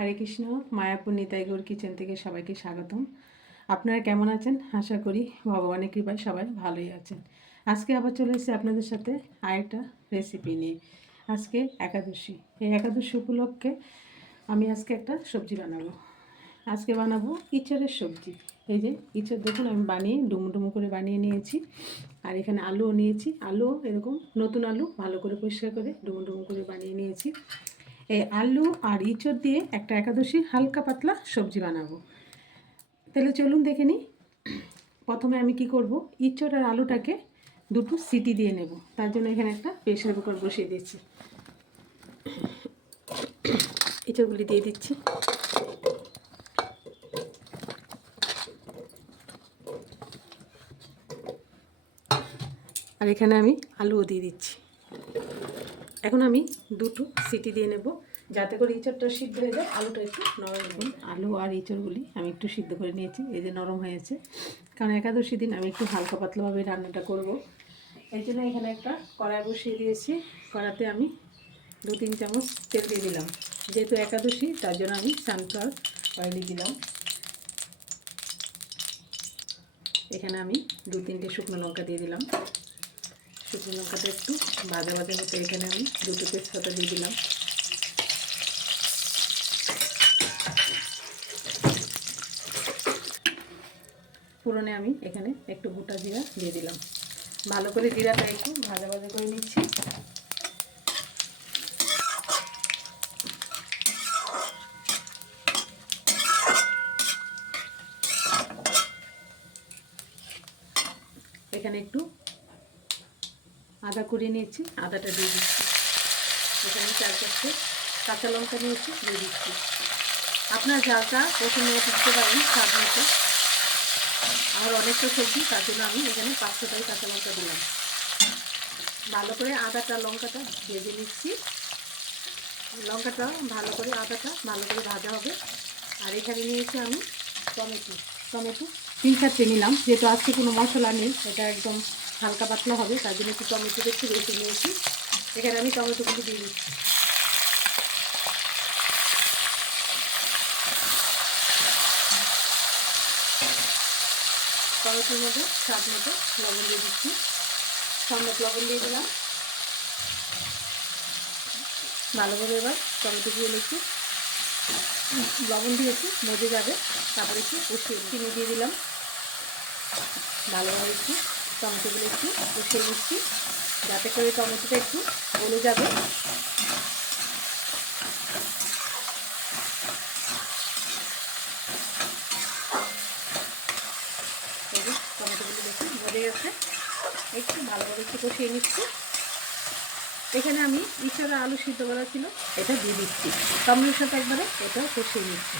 হরে Krishna, Mayapur Nitai Gour kitchen থেকে সবাইকে স্বাগতম। আপনারা কেমন আছেন? আশা করি ভগবানের কৃপায় সবাই ভালোই আছেন। আজকে আবার চলে এসেছি আপনাদের সাথে আরেকটা রেসিপি নিয়ে। আজকে একাদশী। এই একাদশী উপলক্ষে আমি আজকে একটা সবজি বানাবো। আজকে বানাবো ইঁচড়ের সবজি। এই যে ইঁচড় দেখুন, আমি বানিয়ে ডুমু ডুমু করে বানিয়ে নিয়েছি। আর এখানে আলুও নিয়েছি। আলুও এরকম নতুন আলু ভালো করে পরিষ্কার করে ডুমু ডুমু করে বানিয়ে নিয়েছি। এই আলু আর ইঁচড় দিয়ে একটা একাদশী হালকা পাতলা সবজি বানাবো। তাহলে চলুন দেখে নিই। প্রথমে আমি কি করব? ইঁচড় আর আলুটাকে দুটো সিটি দিয়ে নেব। তার জন্য এখানে একটা প্রেশার কুকার বসিয়ে দিচ্ছি ইঁচড়গুলি দিয়ে দিচ্ছি। আর এখানে আমি আলুও দিয়ে দিচ্ছি। এখন আমি দুটো সিটি দিয়ে নেব। যাতে করে ইঁচড়টা সিদ্ধ হয়ে যায়, আলুটা একটু নরম হবে আলু আর ইঁচড়গুলি আমি একটু সিদ্ধ করে নিয়েছি, এই যে নরম হয়েছে। কারণ একাদশী দিন আমি একটু হালকা পাতলাভাবে রান্নাটা করব। এই জন্য এখানে একটা কড়াই বসিয়ে দিয়েছি। কড়াতে আমি দু তিন চামচ তেল দিয়ে দিলাম। যেহেতু একাদশী, তার জন্য আমি সানফ্লাওয়ার অয়েলই দিলাম। এখানে আমি দু তিনটে শুকনো লঙ্কা দিয়ে দিলাম। শুকনো লঙ্কাটা একটু ভাজা ভাজা হতে এখানে আমি দুটো তেজপাতা দিয়ে দিলাম। পুরনে আমি এখানে একটু গোটা জিরা দিয়ে দিলাম। ভালো করে জিরাটা একটু ভাজা ভাজা করে নিচ্ছি। এখানে একটু আদা কুড়িয়ে নিয়েছি, আদাটা দিয়ে দিচ্ছি। এখানে চার চারটে কাঁচা লঙ্কা নিয়েছি, দিয়ে দিচ্ছি। আপনার যা যা মতো দিতে পারেন, স্বাদ মতো। আমার অনেকটা সবজি, তার জন্য আমি এখানে পাঁচশোটাই কাঁচা লঙ্কা দিলাম। ভালো করে আদাটা, লঙ্কাটা ভেজে নিচ্ছি। লঙ্কাটা ভালো করে, আদাটা ভালো করে ভাজা হবে। আর এখানে নিয়েছি আমি টমেটো। টমেটো তিন চারটে নিলাম, যেহেতু আজকে কোনো মশলা নেই, এটা একদম হালকা পাতলা হবে, তার জন্য একটু টমেটোটা একটু বেশি নিয়েছি। এখানে আমি টমেটো টমেটোগুলো দিয়ে দিচ্ছি। টমেটোর মধ্যে স্বাদ মতো লবণ দিয়ে দিচ্ছি। সম্মত লবণ দিয়ে দিলাম। ভালো করে এবার টমেটো দিয়ে একটু লবণ দিয়েছি, মজে যাবে। তারপরে একটু কষিয়ে, চিনি দিয়ে দিলাম। ভালোভাবে একটু টমেটোগুলো একটু কষিয়ে নিচ্ছি। যাতে করে টমেটোটা একটু গলে যাবে টমেটোগুলো দেখুন মজে গেছে একটু একটু কষিয়ে নিচ্ছি। এখানে আমি ইঁচড়া আলু সিদ্ধ করা ছিল, এটা দিয়ে দিচ্ছি। টমেটোর সাথে একবারে এটাও কষিয়ে নিচ্ছি।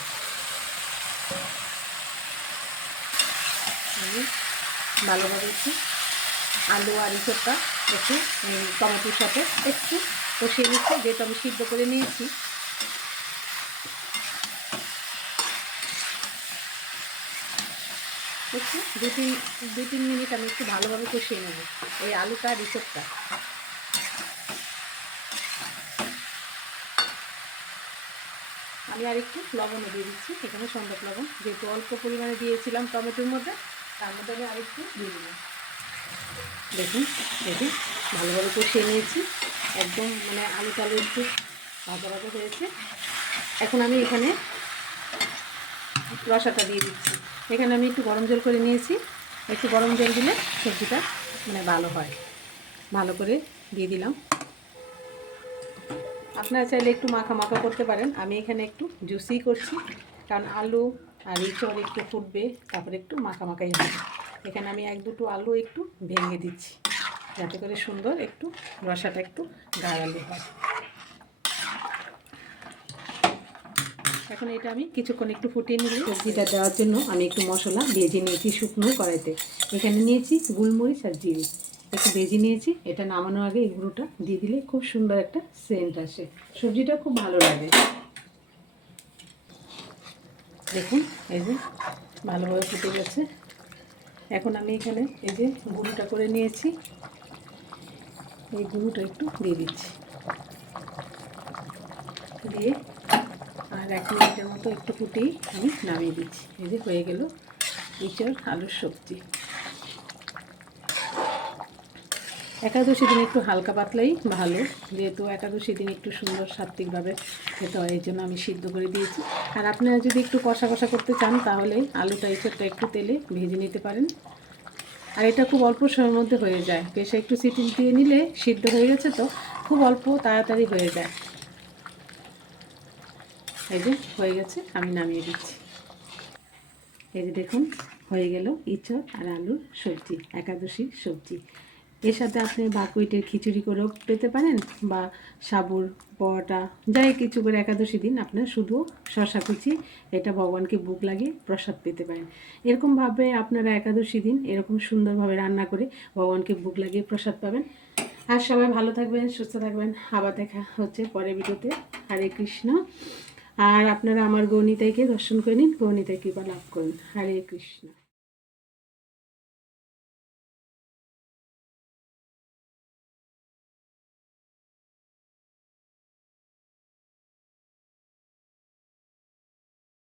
ভালোভাবে একটু আলু আর ইঁচড়টা একটু টমেটোর সাথে একটু কষিয়ে নিচ্ছি। যেহেতু আমি সিদ্ধ করে নিয়েছি একটু দু তিন দু তিন মিনিট আমি একটু ভালোভাবে কষিয়ে নেব এই আলুটা আর ইঁচড়টা আমি আর একটু লবণও দিয়ে দিচ্ছি, এখানে সন্দক লবণ। যেহেতু অল্প পরিমাণে দিয়েছিলাম টমেটোর মধ্যে, তার মধ্যে আমি আরেকটু দিয়ে দিলাম। দেখুন দেখুন, ভালোভাবে কষিয়ে নিয়েছি। একদম মানে আলু টালু একটু ভাজা ভাজা হয়েছে। এখন আমি এখানে রসাটা দিয়ে দিচ্ছি। এখানে আমি একটু গরম জল করে নিয়েছি। একটু গরম জল দিলে সবজিটা মানে ভালো হয়। ভালো করে দিয়ে দিলাম। আপনারা চাইলে একটু মাখা মাখা করতে পারেন। আমি এখানে একটু জুসি করছি। কারণ আলু আর ইঁচড় একটু ফুটবে, তারপরে একটু মাখা মাখাই হবে। এখানে আমি এক দুটো আলু একটু ভেঙে দিচ্ছি, যাতে করে সুন্দর একটু রসাটা একটু গাঢ়ালো হয়। এখন এটা আমি কিছুক্ষণ একটু ফুটিয়ে নিলে সবজিটা দেওয়ার জন্য আমি একটু মশলা, ভেজে নিয়েছি শুকনো কড়াইতে। এখানে নিয়েছি গুলমরিচ আর জিরে। একটু ভেজে নিয়েছি, এটা নামানোর আগে এই গুঁড়োটা দিয়ে দিলে খুব সুন্দর একটা সেন্ট আসে। সবজিটা খুব ভালো লাগে। দেখুন, এই যে ভালোভাবে ফুটে গেছে। এখন আমি এখানে এই যে গুঁড়োটা করে নিয়েছি। এই গুঁড়োটা একটু দিয়ে দিচ্ছি। দিয়ে আর এক মিনিটের মতো একটু ফুটেই আমি নামিয়ে দিচ্ছি। এই যে হয়ে গেল ইঁচড় আলুর সবজি। একাদশী দিন একটু হালকা পাতলাই ভালো, যেহেতু একাদশী দিন একটু সুন্দর সাত্ত্বিকভাবে খেতে হয়, এই জন্য আমি সিদ্ধ করে দিয়েছি। আর আপনারা যদি একটু কষা কষা করতে চান, তাহলে আলুটা, এঁচড়টা একটু তেলে ভেজে নিতে পারেন। আর এটা খুব অল্প সময়ের মধ্যে হয়ে যায়। বেশি একটু সিটি দিয়ে নিলে সিদ্ধ হয়ে গেছে তো, খুব অল্প তাড়াতাড়ি হয়ে যায়। এই যে, হয়ে গেছে, আমি নামিয়ে দিচ্ছি। এই যে দেখুন, হয়ে গেল ইঁচড় আর আলুর সবজি একাদশী সবজি। এর সাথে আপনি বাকুইটের খিচুড়ি করেও পেতে পারেন বা সাবুর, পরোটা, যাই কিছু করে একাদশী দিন আপনার শুধু শশা কুচি, এটা ভগবানকে বুক লাগিয়ে প্রসাদ পেতে পারেন। এরকমভাবে আপনারা একাদশী দিন এরকম সুন্দরভাবে রান্না করে ভগবানকে বুক লাগিয়ে প্রসাদ পাবেন। আর সবাই ভালো থাকবেন, সুস্থ থাকবেন। আবার দেখা হচ্ছে পরের ভিডিওতে। হরে কৃষ্ণ। আর আপনারা আমার গণিতাইকে দর্শন করে নিন। গণিতাই কৃপা লাভ করুন। হরে কৃষ্ণ।